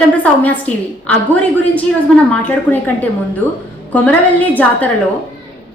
Welcome to Soumya's TV. Aghori గురించి ఈరోజు మనం మాట్లాడుకునే కంటే ముందు కొమరవెల్లి జాతరలో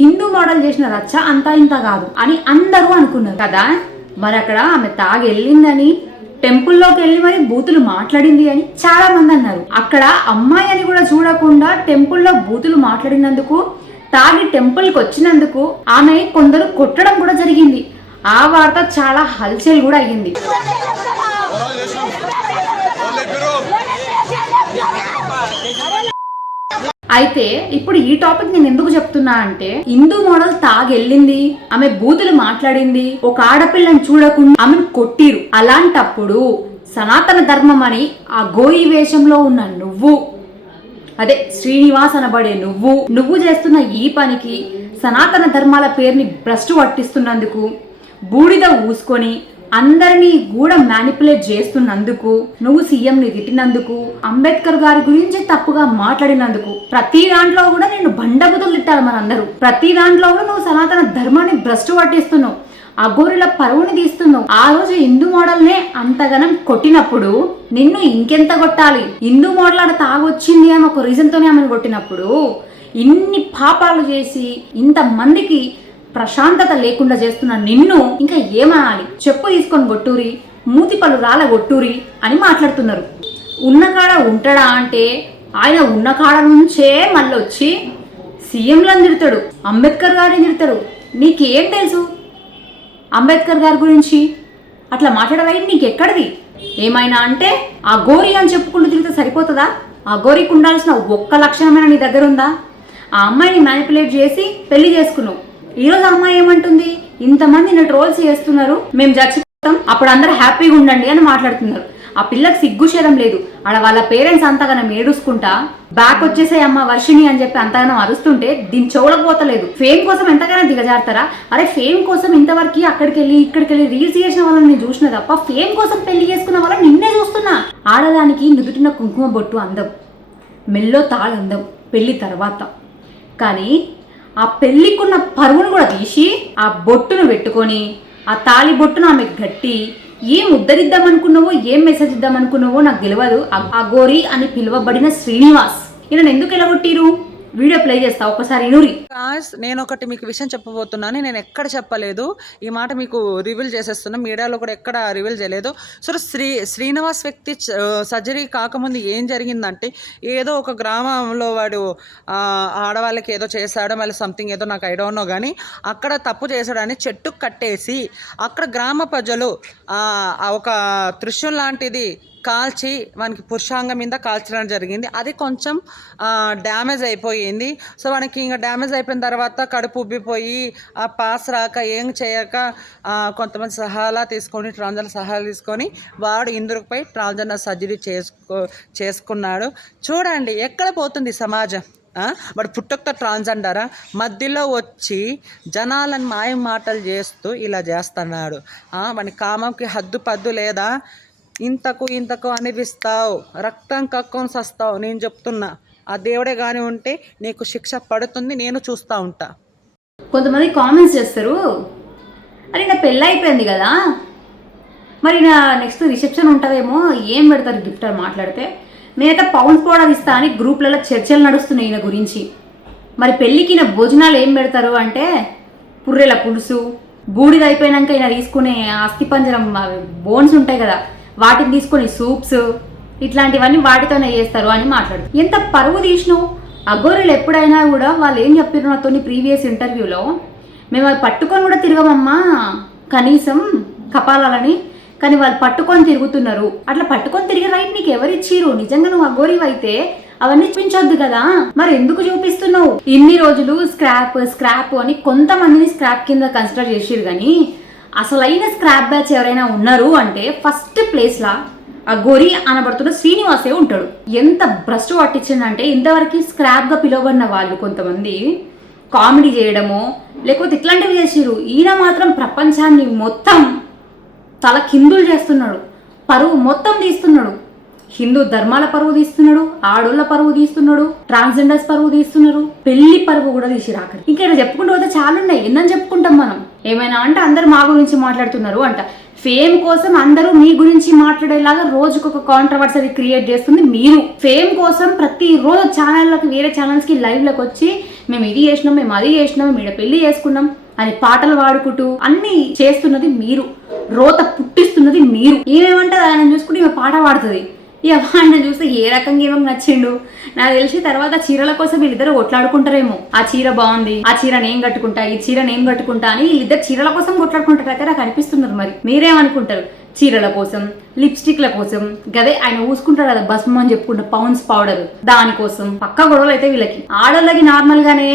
హిందూ మోడల్ చేసిన రచ్చ అంతా ఇంత కాదు అని అందరూ అనుకున్నారు. కదా? మరి అక్కడ ఆమె తాగి వెళ్ళిందని టెంపుల్లోకి వెళ్ళి మరి బూతులు మాట్లాడింది అని చాలా మంది అన్నారు. అక్కడ అమ్మాయి అని కూడా చూడకుండా టెంపుల్లో బూతులు మాట్లాడినందుకు తాగి టెంపుల్కి వచ్చినందుకు ఆమె కొందరు కొట్టడం కూడా జరిగింది. ఆ వార్త చాలా హల్చల్ కూడా అయ్యింది. అయితే ఇప్పుడు ఈ టాపిక్ నేను ఎందుకు చెప్తున్నా అంటే హిందూ మోడల్ తాగెళ్ళింది ఆమె బూతులు మాట్లాడింది ఒక ఆడపిల్లని చూడకుండా ఆమెను కొట్టిరు. అలాంటప్పుడు సనాతన ధర్మం అని ఆ గోయి వేషంలో ఉన్న నువ్వు అదే శ్రీనివాస్ అనబడే నువ్వు నువ్వు చేస్తున్న ఈ పనికి సనాతన ధర్మాల పేరుని భ్రష్టు పట్టిస్తున్నందుకు బూడిద ఊసుకొని అందరినీ కూడా మ్యానిపులేట్ చేస్తున్నందుకు నువ్వు సీఎంని తిట్టినందుకు అంబేద్కర్ గారి గురించి తప్పుగా మాట్లాడినందుకు ప్రతి దాంట్లో కూడా నేను బండబుతులు తిట్టాలి మనందరూ. ప్రతి దాంట్లో కూడా నువ్వు సనాతన ధర్మాన్ని భ్రష్టు పట్టిస్తున్నావు. అఘోరుల పరువుని తీస్తున్నావు. ఆ రోజు హిందూ మోడల్నే అంతగనం కొట్టినప్పుడు నిన్ను ఇంకెంత కొట్టాలి? హిందూ మోడల్ అక్కడ తాగొచ్చింది అని ఒక రీజన్తోనే ఆమెను కొట్టినప్పుడు ఇన్ని పాపాలు చేసి ఇంతమందికి ప్రశాంతత లేకుండా చేస్తున్న నిన్ను ఇంకా ఏమనాలి? చెప్పు తీసుకొని గొట్టూరి మూతి పలు రాల గొట్టూరి అని మాట్లాడుతున్నారు. ఉన్నకాడ ఉంటాడా అంటే ఆయన ఉన్నకాడ నుంచే మళ్ళీ వచ్చి సీఎంలను తిడతాడు అంబేద్కర్ గారిని తిడతాడు. నీకేం తెలుసు? అంబేద్కర్ గారి గురించి? అట్లా మాట్లాడరాయి నీకు ఎక్కడిది ఏమైనా అంటే ఆ గోరి అని చెప్పుకుంటూ తిరిగితే సరిపోతుందా? ఆ గోరికి ఉండాల్సిన ఒక్క లక్షణమైన నీ దగ్గర ఉందా ఆ అమ్మాయిని మ్యానిపులేట్ చేసి పెళ్ళి చేసుకున్నావు. ఈరోజు అమ్మాయి ఏమంటుంది? ఇంతమంది నేను ట్రోల్స్ చేస్తున్నారు. మేము చచ్చిపోతాం అప్పుడు అందరూ హ్యాపీగా ఉండండి అని మాట్లాడుతున్నారు. ఆ పిల్లకి సిగ్గుశరం లేదు. ఆడ వాళ్ళ పేరెంట్స్ అంతగానం ఏడుసుకుంటా బ్యాక్ వచ్చేసే అమ్మ వర్షిణి అని చెప్పి అంతగానం అరుస్తుంటే దీని చెవులకు పోతలేదు ఫేమ్ కోసం ఎంతగానో దిగజారుతారా? అరే ఫేమ్ కోసం ఇంతవరకు అక్కడికి వెళ్ళి ఇక్కడికి వెళ్ళి రీల్స్ చేసిన వాళ్ళని నేను చూసిన తప్ప ఫేమ్ కోసం పెళ్ళి చేసుకున్న వాళ్ళని నిన్నే చూస్తున్నా. ఆడదానికి నుదుటిన కుంకుమ బొట్టు అందం. మెల్లో తాళందం. పెళ్ళి తర్వాత. కానీ ఆ పెళ్ళికున్న పరువును కూడా తీసి ఆ బొట్టును పెట్టుకొని ఆ తాళి బొట్టును ఆమెకు గట్టి ఏం ఉద్ధరిద్దామనుకున్నావో ఏం మెసేజ్ ఇద్దామనుకున్నావో నాకు తెలియదు ఆ- గోరి అని పిలువబడిన శ్రీనివాస్. ఈయన ఎందుకు ఎలగొట్టిరు వీడియో ప్లే చేస్తా ఒకసారి ఇనురి. నేను ఒకటి మీకు విషయం చెప్పబోతున్నాను నేను ఎక్కడ చెప్పలేదు. ఈ మాట మీకు రివీల్ చేసేస్తున్నా మీడియాలో కూడా ఎక్కడ రివీల్ చేయలేదు. సో శ్రీ శ్రీనివాస్ వ్యక్తి సర్జరీ కాకముందు ఏం జరిగిందంటే ఏదో ఒక గ్రామంలో వాడు ఆడవాళ్ళకి ఏదో చేశాడో మళ్ళీ సంథింగ్ ఏదో నాకు ఐ నో కానీ అక్కడ తప్పు చేశాడని చెట్టు కట్టేసి అక్కడ గ్రామ ప్రజలు ఒక దృశ్యం లాంటిది కాల్చి వానికి పురుషాంగం మీద కాల్చడం జరిగింది. అది కొంచెం డ్యామేజ్ అయిపోయింది. సో వానికి ఇంకా డ్యామేజ్ అయిపోయిన తర్వాత కడుపు ఉబ్బిపోయి ఆ పాస్ రాక ఏం చేయక కొంతమంది సహాలా తీసుకొని ట్రాన్జర్ సహాయాలు తీసుకొని వాడు ఇందుకుపై ట్రాన్జెండర్ సర్జరీ చేసుకో చేసుకున్నాడు. చూడండి ఎక్కడ పోతుంది సమాజం? వాడు పుట్టొక్క ట్రాన్స్జెండరా? మధ్యలో వచ్చి జనాలను మాయ మాటలు చేస్తూ ఇలా చేస్తున్నాడు. వాడి వాని కామంకి హద్దు పద్దు లేదా? ఇంతకు ఇంతకు అనిపిస్తావు రక్తం కక్కుని సస్తావు నేను చెప్తున్నా. ఆ దేవుడే కానీ ఉంటే నీకు శిక్ష పడుతుంది నేను చూస్తూ ఉంటా. కొంతమంది కామెంట్స్ చేస్తారు అరే నా పెళ్ళి అయిపోయింది కదా. మరి నా నెక్స్ట్ రిసెప్షన్ ఉంటుందేమో ఏం పెడతారు గిఫ్ట్ అని మాట్లాడితే నేనైతే పౌండ్స్ పౌడర్ ఇస్తా అని గ్రూప్లలో చర్చలు నడుస్తున్నాయి ఈయన గురించి. మరి పెళ్ళికి నా భోజనాలు ఏం పెడతారు అంటే పుర్రెల పులుసు బూడిద అయిపోయినాక ఈయన తీసుకునే అస్థిపంజరం బోన్స్ ఉంటాయి కదా. వాటిని తీసుకొని సూప్స్ ఇట్లాంటివన్నీ వాటితోనే చేస్తారు అని మాట్లాడు ఎంత పరువు తీసినావు? అఘోరులు ఎప్పుడైనా కూడా వాళ్ళు ఏం చెప్పారు నాతో ప్రీవియస్ ఇంటర్వ్యూలో? మేము అది పట్టుకొని కూడా తిరగమమ్మా. కనీసం కపాలాలని. కానీ వాళ్ళు పట్టుకొని తిరుగుతున్నారు. అట్లా పట్టుకొని తిరిగే రైట్ నీకు ఎవరిచ్చిరు నిజంగా నువ్వు అఘోరివి అయితే అవన్నీ చూపించొద్దు కదా. మరి ఎందుకు చూపిస్తున్నావు? ఇన్ని రోజులు స్క్రాప్ స్క్రాప్ అని కొంతమందిని స్క్రాప్ కింద కన్సిడర్ చేసిరు కానీ అసలైన స్క్రాప్ బ్యాచ్ ఎవరైనా ఉన్నారు అంటే ఫస్ట్ ప్లేస్లా ఆ గొరి అనబడుతున్న శ్రీనివాసే ఉంటాడు. ఎంత భ్రష్టు పట్టించిందంటే ఇంతవరకు స్క్రాప్గా పిలువబడిన వాళ్ళు కొంతమంది కామెడీ చేయడమో లేకపోతే ఇట్లాంటివి చేసిరు ఈయన మాత్రం ప్రపంచాన్ని మొత్తం తల కిందులు చేస్తున్నాడు. పరువు మొత్తం తీస్తున్నాడు. హిందూ ధర్మాల పరువు తీస్తున్నాడు ఆడోళ్ళ పరువు తీస్తున్నాడు ట్రాన్స్జెండర్స్ పరువు తీస్తున్నారు పెళ్ళి పరువు కూడా తీసి రాక ఇంకా చెప్పుకుంటూ పోతే చాలా ఉన్నాయి ఎన్నని చెప్పుకుంటాం మనం? ఏమైనా అంటే? అందరు మా గురించి మాట్లాడుతున్నారు అంట. ఫేమ్ కోసం అందరూ మీ గురించి మాట్లాడేలాగా రోజుకొక కాంట్రవర్సరీ క్రియేట్ చేస్తుంది మీరు. ఫేమ్ కోసం ప్రతి రోజు ఛానళ్ళకి వేరే ఛానల్స్కి లైవ్లోకి వచ్చి మేము ఇది చేసినాం మేము అది చేసినాం మేము పెళ్ళి చేసుకున్నాం అని పాటలు పాడుకుంటూ అన్ని చేస్తున్నది మీరు. రోత పుట్టిస్తున్నది మీరు. ఏమేమంటే ఆయన చూసుకుంటే ఈమె పాట పాడుతుంది. ఇక ఆయన చూస్తే ఏ రకంగా ఏమో నచ్చిండు. నాకు తెలిసి తర్వాత చీరల కోసం వీళ్ళిద్దరు కొట్లాడుకుంటారేమో. ఆ చీర బాగుంది ఆ చీర నేను కట్టుకుంటా ఈ చీర నేను కట్టుకుంటా అని వీళ్ళిద్దరు చీరల కోసం కొట్లాడుకుంటారైతే నాకు అనిపిస్తున్నారు మరి. మీరేమనుకుంటారు? చీరల కోసం లిప్స్టిక్ల కోసం గదే ఆయన ఊసుకుంటాడు కదా భస్మం అని చెప్పుకుంటా పౌన్స్ పౌడర్ దానికోసం పక్క గొడవలు అయితే వీళ్ళకి. ఆడోళ్ళకి నార్మల్ గానే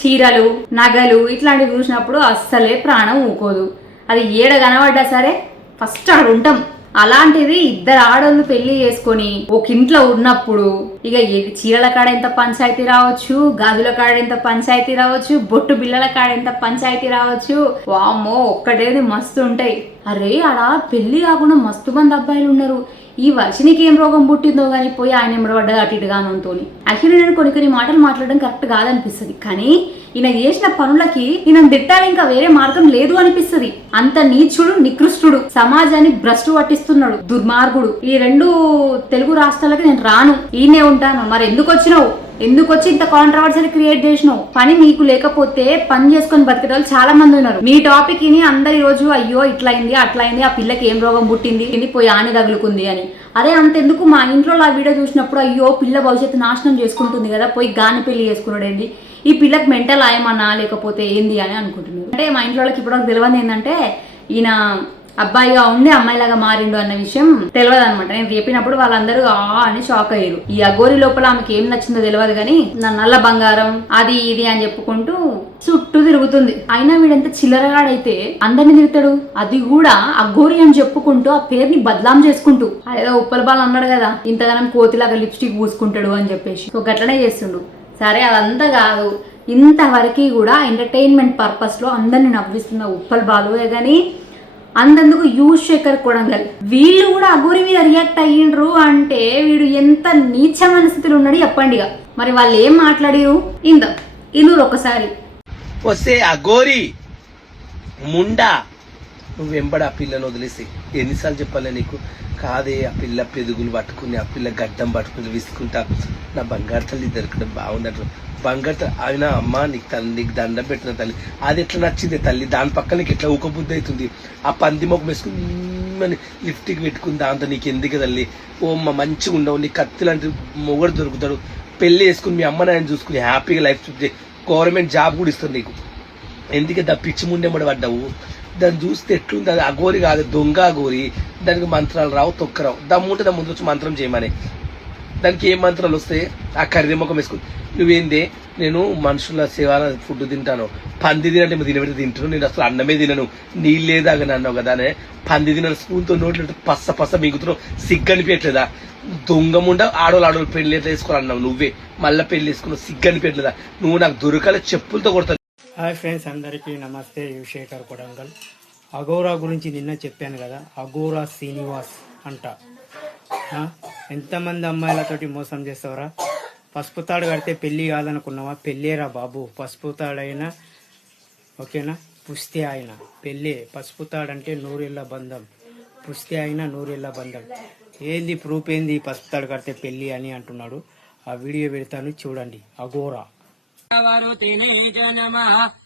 చీరలు నగలు ఇట్లాంటివి చూసినప్పుడు అస్సలే ప్రాణం ఊకోదు. అది ఏడ కనబడ్డా సరే ఫస్ట్ అక్కడ ఉంటాం. అలాంటిది ఇద్దరు ఆడోళ్ళు పెళ్ళి చేసుకొని ఒక ఇంట్లో ఉన్నప్పుడు ఇక చీరల కాడ ఎంత పంచాయతీ రావచ్చు గాజుల కాడ ఎంత పంచాయతీ రావచ్చు బొట్టు బిల్లల కాడ ఎంత పంచాయతీ రావచ్చు. వామ్మో ఒక్కటేది మస్తు ఉంటాయి. అరే ఆడ పెళ్ళి కాకుండా మస్తు మంది అబ్బాయిలు ఉన్నారు. ఈ వర్షనికి ఏం రోగం పుట్టిందో కానీ పోయి ఆయన ఎమ్మడబడ్డది అటు ఇటుగా అనతో నేను కొన్ని కొన్ని మాటలు మాట్లాడడం కరెక్ట్ కాదనిపిస్తుంది. కానీ ఈయన చేసిన పనులకి ఈయన తిట్టాలి ఇంకా వేరే మార్గం లేదు అనిపిస్తుంది. అంత నీచుడు నికృష్టుడు. సమాజాన్ని భ్రష్టు పట్టిస్తున్నాడు. దుర్మార్గుడు. ఈ రెండు తెలుగు రాష్ట్రాలకి నేను రాను. ఈయనే ఉంటాను. మరి ఎందుకు వచ్చినావు? ఎందుకు వచ్చి ఇంత కాంట్రవర్సీ క్రియేట్ చేసినావు? పని మీకు లేకపోతే పని చేసుకొని బతికే వాళ్ళు చాలా మంది ఉన్నారు. మీ టాపిక్ ఇని అందరి రోజు అయ్యో ఇట్లా అయింది అట్లా అయింది ఆ పిల్లకి ఏం రోగం పుట్టింది ఇది పోయి ఆని తగులుకుంది అని. అదే అంతెందుకు మా ఇంట్లో ఆ వీడియో చూసినప్పుడు అయ్యో పిల్ల భవిష్యత్తు నాశనం చేసుకుంటుంది కదా పోయి గాని పెళ్ళి చేసుకున్నాడండి ఈ పిల్లకి మెంటల్ ఆయమన్నా లేకపోతే ఏంది అని అనుకుంటున్నారు. అంటే మా ఇంట్లో వాళ్ళకి ఇప్పుడు తెలియదు ఏంటంటే ఈయన అబ్బాయిగా ఉండి అమ్మాయిలాగా మారిండు అన్న విషయం తెలియదు అనమాట నేను చెప్పినప్పుడు వాళ్ళందరూ ఆ అని షాక్ అయ్యారు. ఈ అగోరి లోపల ఆమెకి ఏం నచ్చిందో తెలియదు కానీ నా నల్ల బంగారం అది ఇది అని చెప్పుకుంటూ చుట్టూ తిరుగుతుంది. అయినా వీడంత చిల్లరగాడైతే అందరిని తిరుగుతాడు అది కూడా అఘోరి అని చెప్పుకుంటూ ఆ పేరుని బదలాం చేసుకుంటూ. అదేదో ఉప్పల బాల్ అన్నాడు కదా ఇంతగానం కోతిలాగా లిప్స్టిక్ పూసుకుంటాడు అని చెప్పేసి. సో గట్లనే చేస్తుండు. సరే అదంతా కాదు. ఇంతవరకు కూడా ఎంటర్టైన్మెంట్ పర్పస్లో అందరిని నవ్విస్తున్న ఉప్పల్ బాలువే కానీ అందందుకు యూజ్ శేఖర్ కొడంగల్? వీళ్ళు కూడా అగోరి మీద రియాక్ట్ అయ్యిండ్రు అంటే వీడు ఎంత నీచమైన స్థితిలో ఉన్నాడు చెప్పండి ఇక. మరి వాళ్ళు ఏం మాట్లాడిరు? ఇంద ఇనురు ఒకసారి. వస్తే అగోరి ముండా. నువ్వు వెంబడి ఆ పిల్లను వదిలేసి ఎన్నిసార్లు చెప్పాలి నీకు? కాదే ఆ పిల్ల పెదుగులు పట్టుకుని ఆ పిల్ల గడ్డం పట్టుకుని విసుకుంటా. నా బంగారు తల్లి దొరకడం బాగుండదు బంగారు తల్లి ఆయన అమ్మ నీకు తల్లి నీకు దండం పెట్టిన తల్లి. అది ఎట్లా నచ్చింది తల్లి? దాని పక్కన నీకు ఎట్లా ఊకబుద్ధి అవుతుంది? ఆ పంది మొక్క వేసుకుని మ్మ్ లిఫ్ట్కి పెట్టుకుని దాంతో నీకు ఎందుకు తల్లి? ఓ అమ్మ మంచిగా ఉండవు. నీ కత్తి లాంటి మొగడు దొరుకుతాడు. పెళ్ళి వేసుకుని మీ అమ్మ నాయన చూసుకుని హ్యాపీగా లైఫ్ గవర్నమెంట్ జాబ్ కూడా ఇస్తుంది నీకు. ఎందుకే దా పిచ్చి ముందే పడ్డావు? దాన్ని చూస్తే ఎట్లుంది? అది అఘోరి కాదు దొంగ అఘోరి. దానికి మంత్రాలు రావు తొక్కరావు దమ్ముంటే దాని ముందు వచ్చి మంత్రం చేయమని. దానికి ఏం మంత్రాలు వస్తాయి? ఆ కర్రీ ముఖం వేసుకుని నువ్వేందే? నేను మనుషుల సేవ ఫుడ్ తింటాను. పంది తినంటే మీరు తినబెట్టి తింటాను నేను అసలు అన్నమే తినను. నీళ్ళే తాగను అన్నావు కదా అనే. పంది తిన స్పూన్తో నోట్లు పస్స పస్స మిగుతున్నావు. సిగ్గు అనిపించట్లేదా దొంగముండ ఆడోళ్ళు ఆడోళ్ళు పెళ్ళి ఎట్లా వేసుకోవాలన్నావు నువ్వే? మళ్ళీ పెళ్ళి వేసుకున్నావు సిగ్గు అనిపించట్లేదా నువ్వు నాకు దొరకాలి చెప్పులతో కొడతా హాయ్ ఫ్రెండ్స్ అందరికీ నమస్తే. యువశేఖర్ కొడంగల్. అగోరా గురించి నిన్న చెప్పాను కదా అగోరా శ్రీనివాస్ అంట. ఎంతమంది అమ్మాయిలతోటి మోసం చేస్తావరా? పసుపు తాడు కడితే పెళ్ళి కాదనుకున్నావా? పెళ్ళేరా బాబు. పసుపు తాడైనా ఓకేనా? పుస్తే ఆయన పెళ్ళే. పసుపు తాడంటే నూరేళ్ళ బంధం. పుస్తే అయినా నూరేళ్ళ బంధం. ఏంది ప్రూఫ్ ఏంది పసుపు తాడు కడితే పెళ్ళి అని అంటున్నాడు. ఆ వీడియో పెడతాను చూడండి. అగోరా వరుతినే చ నమ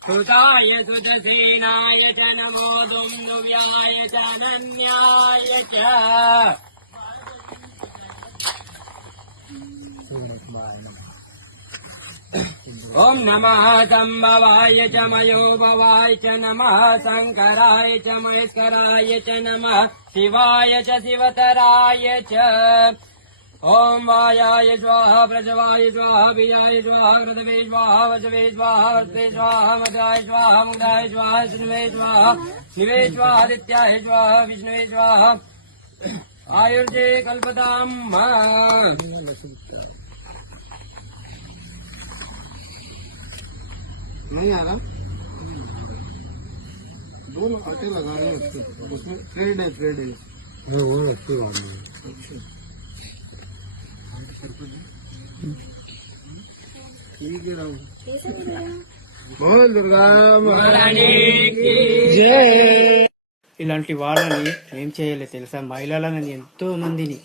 కృతాయ సుతసేనాయ చ నమో దుమ్నువ్యాయ చ అనన్యాయ చ. ఓం నమ సంభవాయ చ మయోభవాయ చ నమ శంకరాయ చ మహేశ్వరాయ చ నమ శివాయ చ శివతరాయ చ. ॐ वायाय स्वाहा प्रजवाय स्वाहा बीजाय स्वाहा कृतवे स्वाहा वचवे स्वाहा वस्ते स्वाहा मदाय स्वाहा मुदाय स्वाहा श्रीवे स्वाहा शिवे स्वाहादित्याय स्वाहा विष्णुवे स्वाहा आयुर्जे कल्पताम् मा। नहीं आ रहा? दोनों आटे लगाने हैं उसके। उसमें थ्रेड है थ्रेड है हाँ वो अच्छी बात है। ఇలాంటి వాళ్ళని ఏం చేయాలి తెలుసా? మహిళలని ఎంతో మందిని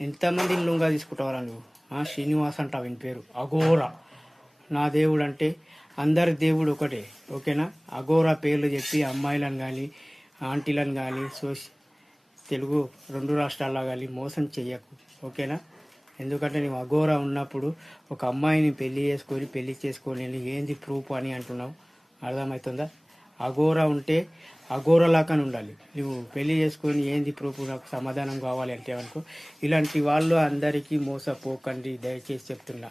ఎంతమందిని లొంగ తీసుకుంటావరా నువ్వు? ఆ, శ్రీనివాస్ అంటావు ఈయన పేరు. అఘోరా. నా దేవుడు అంటే అందరి దేవుడు ఒకటే ఓకేనా? అఘోరా పేర్లు చెప్పి అమ్మాయిలను కానీ ఆంటీలను కానీ సోష్ తెలుగు రెండు రాష్ట్రాల్లో కానీ మోసం చెయ్యకు ఓకేనా? ఎందుకంటే నువ్వు అఘోరా ఉన్నప్పుడు ఒక అమ్మాయిని పెళ్ళి చేసుకొని పెళ్ళి చేసుకొని ఏంది ప్రూఫ్ అని అంటున్నావు? అర్థమవుతుందా? అఘోరా ఉంటే అఘోరలాగా ఉండాలి. నువ్వు పెళ్ళి చేసుకొని ఏంది ప్రూఫ్ నాకు సమాధానం కావాలి అంటే అనుకో. ఇలాంటి వాళ్ళు అందరికీ మోసపోకండి దయచేసి చెప్తున్నా.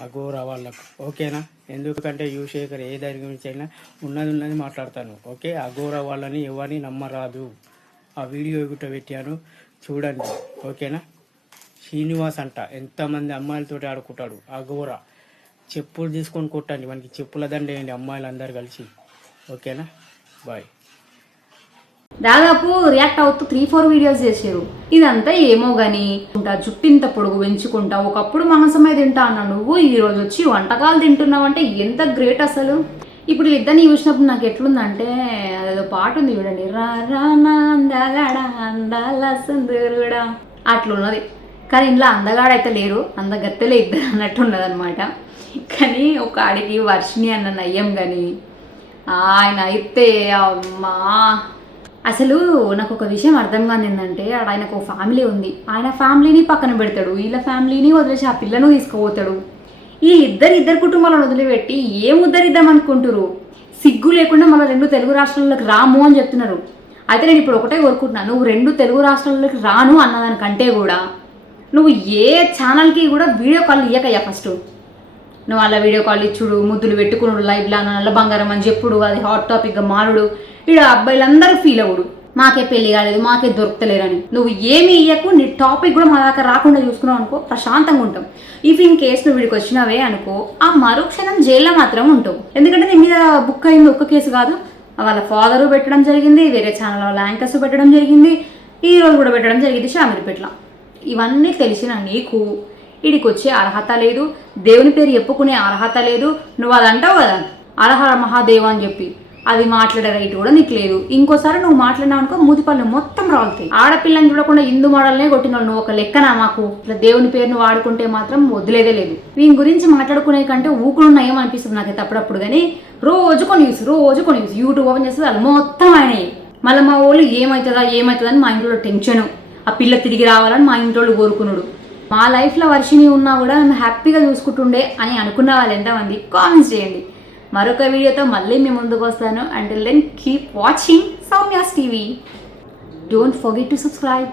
అఘోరా వాళ్ళకు. ఓకేనా? ఎందుకంటే యువశేఖర్ ఏ దాని గురించి అయినా ఉన్నది ఉన్నది మాట్లాడతాను. ఓకే? అఘోరా వాళ్ళని ఎవరిని నమ్మరాదు. ఆ వీడియో గుట్ట పెట్టాను. చూడండి. ఓకేనా? శ్రీనివాస్ అంట. ఎంతమంది అమ్మాయిలతో ఆడుకుంటాడు? అఘోరా. చెప్పులు తీసుకొని కొట్టండి. మనకి చెప్పుల దండ వేయండి అమ్మాయిలు అందరు కలిసి. ఓకేనా? బాయ్. దాదాపు రియాక్ట్ అవుతూ త్రీ ఫోర్ వీడియోస్ చేసారు ఇదంతా ఏమో గాని ఉంటా జుట్టింత పొడుగు పెంచుకుంటా ఒకప్పుడు మాంసమే తింటా అన్నా నువ్వు? ఈ రోజు వచ్చి వంటకాలు తింటున్నావు అంటే ఎంత గ్రేట్ అసలు? ఇప్పుడు వీళ్ళిద్దరిని చూసినప్పుడు నాకు ఎట్లుందంటే అదేదో పాట ఉంది చూడండి. రా రా నా అందాల సుందరుడా అట్లున్నది. కానీ ఇంట్లో అందగాడైతే లేరు అందగత్తెలే ఇద్దరు అన్నట్టు ఉన్నది కానీ ఒక ఆడికి వర్షిణి అన్న నయ్యం కానీ ఆయన అయితే అమ్మా! అసలు నాకు ఒక విషయం అర్థం కాని ఏంటంటే ఆయనకు ఒక ఫ్యామిలీ ఉంది. ఆయన ఫ్యామిలీని పక్కన పెడతాడు వీళ్ళ ఫ్యామిలీని వదిలేసి ఆ పిల్లను తీసుకుపోతాడు. ఈ ఇద్దరు ఇద్దరు కుటుంబాలను వదిలిపెట్టి ఏం ఉద్ధరిద్దాం అనుకుంటురు సిగ్గు లేకుండా మన రెండు తెలుగు రాష్ట్రాల్లోకి రాము అని చెప్తున్నారు. అయితే నేను ఇప్పుడు ఒకటే కోరుకుంటున్నాను నువ్వు రెండు తెలుగు రాష్ట్రాల్లోకి రాను అన్నదానికంటే కూడా నువ్వు ఏ ఛానల్కి కూడా వీడియో కాల్ ఇయ్యకయ్యా ఫస్ట్ నువ్వు అలా వీడియో కాల్ ఇచ్చుడు ముద్దులు పెట్టుకున్నాడు లైవ్లా నల్ల బంగారం అని చెప్పుడు అది హాట్ టాపిక్గా మారుడు. ఇక్కడ అబ్బాయిలందరూ ఫీల్ అవ్వడు. మాకే పెళ్ళి కాలేదు మాకే దొరకలేరని. నువ్వు ఏమి ఇయ్యకు నీ టాపిక్ కూడా మా దాకా రాకుండా చూసుకున్నావు అనుకో ప్రశాంతంగా ఉంటాం. ఇఫ్ ఇన్ కేసు నువ్వు వీడికి వచ్చినావే అనుకో ఆ మరుక్షణం జైల్లో మాత్రం ఉంటావు. ఎందుకంటే నీ మీద బుక్ అయింది ఒక్క కేసు కాదు. వాళ్ళ ఫాదరు పెట్టడం జరిగింది వేరే ఛానల్ వాళ్ళ యాంకర్స్ పెట్టడం జరిగింది. ఈ రోజు కూడా పెట్టడం జరిగింది షామిరిపేట్ల ఇవన్నీ తెలిసిన నీకు వీడికి వచ్చే అర్హత లేదు దేవుని పేరు చెప్పుకునే అర్హత లేదు నువ్వు అది అంటావు కదా? అర్హర మహాదేవ అని చెప్పి. అది మాట్లాడే రైట్ కూడా నీకు లేదు. ఇంకోసారి నువ్వు మాట్లాడినావు అనుకో మూతి మొత్తం రాలుతాయి. ఆడపిల్లని చూడకుండా హిందూ మోడల్నే కొట్టిన నువ్వు ఒక లెక్కనా మాకు? ఇట్లా దేవుని పేరును వాడుకుంటే మాత్రం వదిలేదే లేదు. వీని గురించి మాట్లాడుకునే కంటే ఊకుడున్న ఏమనిపిస్తుంది నాకైతే అప్పుడప్పుడు కానీ రోజు కొన్ని న్యూస్ రోజు కొన్ని న్యూస్ యూట్యూబ్ ఓపెన్ చేస్తే వాళ్ళు మొత్తం ఆయనే. మళ్ళీ మా వాళ్ళు ఏమవుతుందా ఏమవుతుందని మా ఇంట్లో టెన్షన్. ఆ పిల్ల తిరిగి రావాలని మా ఇంట్లో కోరుకున్నాడు. మా లైఫ్లో వర్షిని ఉన్నా కూడా మేము హ్యాపీగా చూసుకుంటుండే అని అనుకున్న వాళ్ళు ఎంతమంది? కామెంట్స్ చేయండి. మరొక వీడియోతో మళ్ళీ మీ ముందుకు వస్తాను. And then keep watching Soumya's TV don't forget to subscribe